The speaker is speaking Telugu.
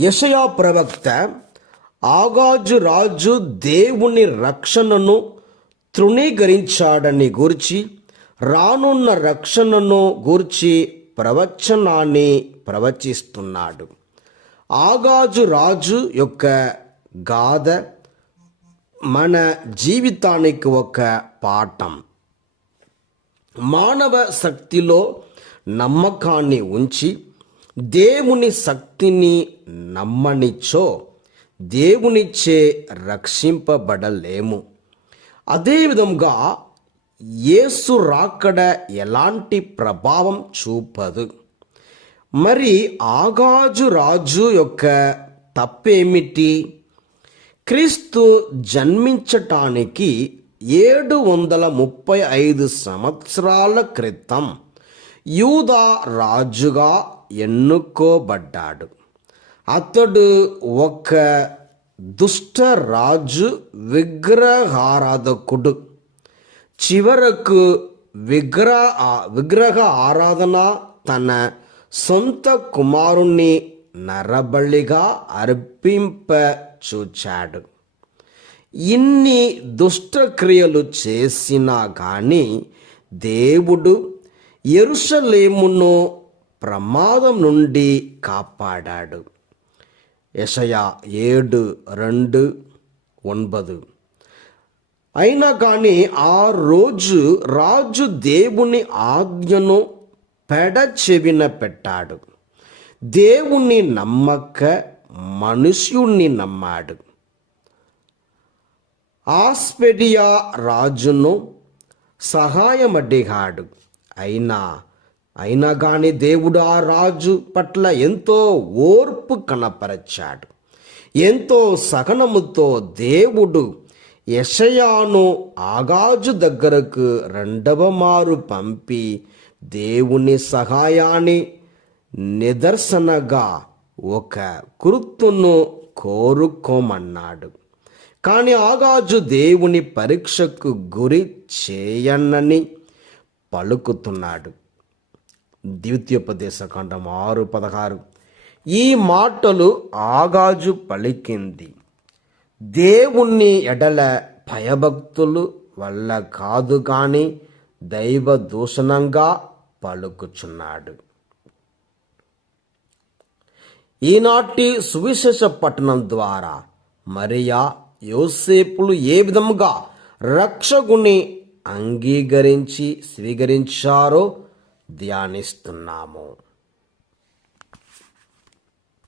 యెషయా ప్రవక్త ఆగాజు రాజు దేవుని రక్షణను తృణీకరించాడని గూర్చి, రానున్న రక్షణను గూర్చి ప్రవచనాన్ని ప్రవచిస్తున్నాడు. ఆగాజు రాజు యొక్క గాథ మన జీవితానికి ఒక పాఠం. మానవ శక్తిలో నమ్మకాన్ని ఉంచి దేవుని శక్తిని నమ్మనిచ్చో దేవునిచ్చే రక్షింపబడలేము. అదేవిధంగా యేసు రాకడ ఎలాంటి ప్రభావం చూపదు. మరి ఆగాజు రాజు యొక్క తప్పేమిటి? క్రీస్తు జన్మించటానికి 735 సంవత్సరాల క్రితం యూదా రాజుగా ఎన్నుకోబడ్డాడు. అతడు ఒక దుష్ట రాజు, విగ్రహారాధకుడు. చివరకు విగ్రహ ఆరాధన తన సొంత కుమారుణ్ణి నరబలిగా అర్పింప చూచాడు. ఇన్ని దుష్టక్రియలు చేసినా కానీ దేవుడు యెరూషలేమును ప్రమాదం నుండి కాపాడాడు. యెషయా 7:2-9. అయినా కానీ ఆ రోజు రాజు దేవుని ఆజ్ఞను పెడచెవిన పెట్టాడు. దేవుణ్ణి నమ్మక మనుష్యుణ్ణి నమ్మాడు. ఆస్పెడియా రాజును సహాయమడిగాడు. అయినా కానీ దేవుడు ఆ రాజు పట్ల ఎంతో ఓర్పు కనపరచాడు. ఎంతో సహనముతో దేవుడు యెషయాను ఆగాజు దగ్గరకు 2వ మారు పంపి దేవుని సహాయాన్ని నిదర్శనగా ఒక గుర్తును కోరుకోమన్నాడు. కానీ ఆగాజు దేవుని పరీక్షకు గురి చేయనని పలుకుతున్నాడు. ద్వితీయోపదేశకాండం 6:16. ఈ మాటలు ఆగాజు పలికింది దేవుని ఎడల భయభక్తులు వల్ల కాదు కానీ దైవ దూషణంగా పలుకుచున్నాడు. ఈనాటి సువిశేష పట్టణం ద్వారా మరియా, యోసేపులు ఏ విధముగా రక్షకుని అంగీకరించి స్వీకరించారో ధ్యానిస్తున్నాము.